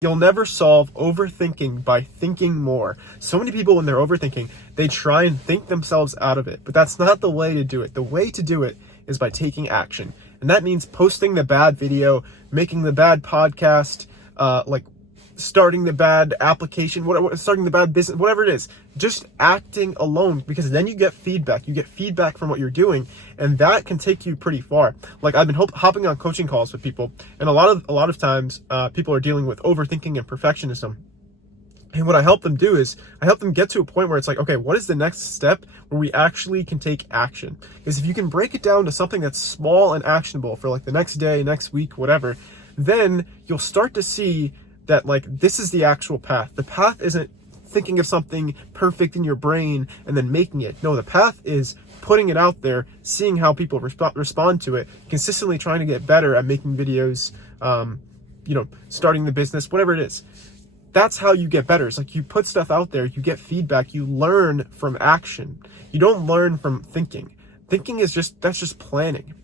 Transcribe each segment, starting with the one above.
You'll never solve overthinking by thinking more. So many people, when they're overthinking, they try and think themselves out of it, but that's not the way to do it. The way to do it is by taking action. And that means posting the bad video, making the bad podcast, like starting the bad application, starting the bad business, whatever it is, just acting alone, because then you get feedback. You get feedback from what you're doing, and that can take you pretty far. Like, I've been hopping on coaching calls with people, and a lot of times, people are dealing with overthinking and perfectionism. And what I help them do is I help them get to a point where it's like, okay, what is the next step where we actually can take action? Because if you can break it down to something that's small and actionable for like the next day, next week, whatever, then you'll start to see that, like, this is the actual path. The path isn't thinking of something perfect in your brain and then making it. No, the path is putting it out there, seeing how people respond to it, consistently trying to get better at making videos, starting the business, whatever it is. That's how you get better. It's like you put stuff out there, you get feedback, you learn from action. You don't learn from thinking. Thinking is that's just planning.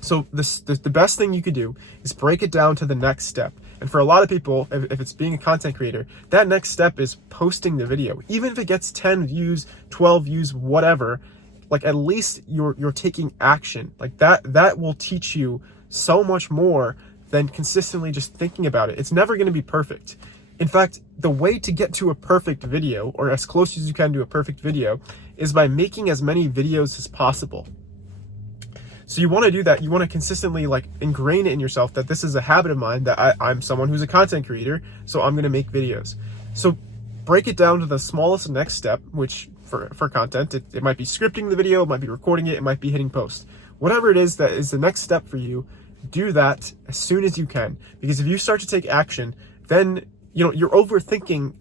So the best thing you could do is break it down to the next step. And for a lot of people, if it's being a content creator, that next step is posting the video. Even if it gets 10 views, 12 views, whatever, like, at least you're taking action. Like, that will teach you so much more than consistently just thinking about it. It's never going to be perfect. In fact, the way to get to a perfect video, or as close as you can to a perfect video, is by making as many videos as possible. So you want to do that. You want to consistently, like, ingrain it in yourself that this is a habit of mine, that I'm someone who's a content creator, so I'm going to make videos. So break it down to the smallest next step, which for content, it might be scripting the video, it might be recording it, it might be hitting post. Whatever it is that is the next step for you, do that as soon as you can. Because if you start to take action, then your overthinking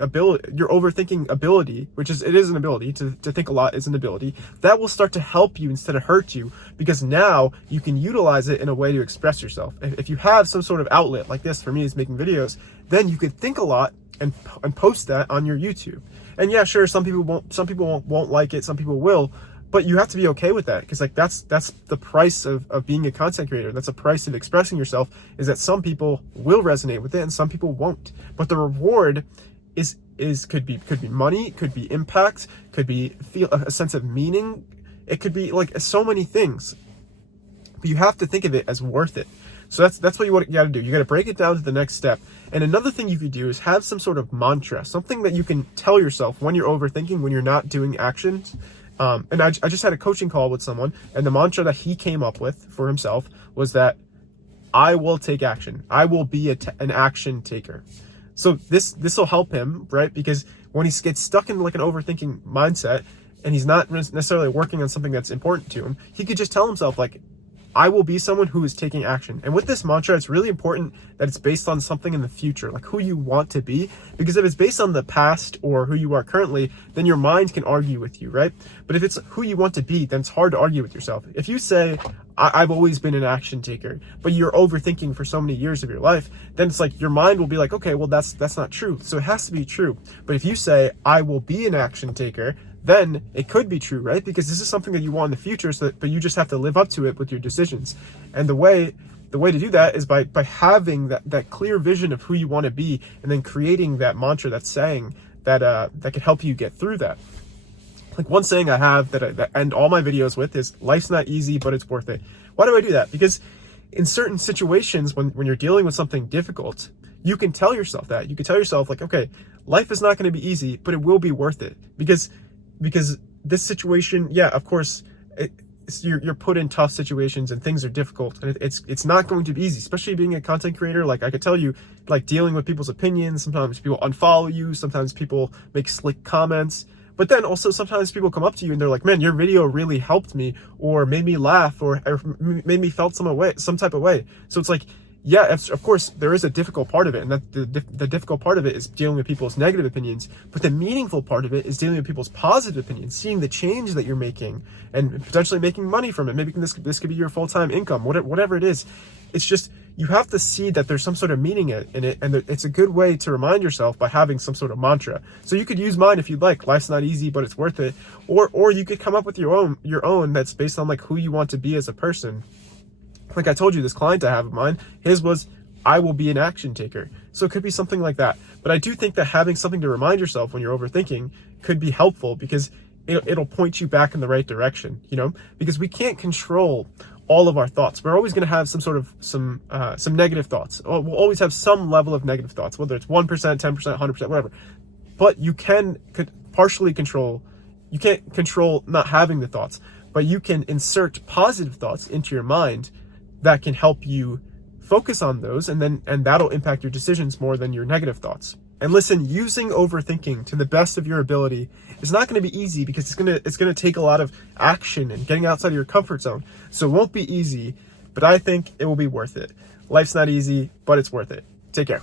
ability, which is an ability to think a lot, is an ability that will start to help you instead of hurt you, because now you can utilize it in a way to express yourself. If you have some sort of outlet, like this for me is making videos, then you could think a lot and post that on your YouTube. And yeah, sure, some people won't like it, some people will, but you have to be okay with that, because, like, that's the price of being a content creator. That's a price of expressing yourself, is that some people will resonate with it and some people won't. But the reward could be money, could be impact, could be a sense of meaning. It could be, like, so many things. But you have to think of it as worth it. So that's what you got to do. You got to break it down to the next step. And another thing you could do is have some sort of mantra, something that you can tell yourself when you're overthinking, when you're not doing actions. And I just had a coaching call with someone, and the mantra that he came up with for himself was that I will take action. I will be an action taker. So this will help him, right? Because when he gets stuck in, like, an overthinking mindset and he's not necessarily working on something that's important to him, he could just tell himself, like, I will be someone who is taking action. And with this mantra, it's really important that it's based on something in the future, like who you want to be. Because if it's based on the past or who you are currently, then your mind can argue with you, right? But if it's who you want to be, then it's hard to argue with yourself. If you say, I've always been an action taker, but you're overthinking for so many years of your life, then it's like your mind will be like, okay, well, that's not true. So it has to be true. But if you say, I will be an action taker, then it could be true, right? Because this is something that you want in the future, but you just have to live up to it with your decisions. And the way to do that is by having that clear vision of who you want to be, and then creating that mantra, that saying that can help you get through that. Like, one saying I have that I end all my videos with is, life's not easy, but it's worth it. Why do I do that? Because in certain situations, when you're dealing with something difficult, you can tell yourself that. You can tell yourself, like, okay, life is not going to be easy, but it will be worth it. Because this situation, yeah, of course, you're put in tough situations and things are difficult, and it's not going to be easy, especially being a content creator. Like, I could tell you, like, dealing with people's opinions, sometimes people unfollow you, sometimes people make slick comments, but then also sometimes people come up to you and they're like, man, your video really helped me, or made me laugh, or made me felt some type of way. So it's like, yeah, of course, there is a difficult part of it, and that the difficult part of it is dealing with people's negative opinions, but the meaningful part of it is dealing with people's positive opinions, seeing the change that you're making, and potentially making money from it. Maybe this could be your full-time income, whatever it is. It's just, you have to see that there's some sort of meaning in it, and it's a good way to remind yourself by having some sort of mantra. So you could use mine if you'd like, life's not easy, but it's worth it, or you could come up with your own that's based on, like, who you want to be as a person. Like I told you, this client I have of mine, his was, I will be an action taker. So it could be something like that. But I do think that having something to remind yourself when you're overthinking could be helpful, because it'll point you back in the right direction, because we can't control all of our thoughts. We're always going to have some negative thoughts. We'll always have some level of negative thoughts, whether it's 1%, 10%, 100%, whatever. But you could partially control, you can't control not having the thoughts, but you can insert positive thoughts into your mind that can help you focus on those, and that'll impact your decisions more than your negative thoughts. And listen, using overthinking to the best of your ability is not going to be easy, because it's going to take a lot of action and getting outside of your comfort zone. So it won't be easy, but I think it will be worth it. Life's not easy, but it's worth it. Take care.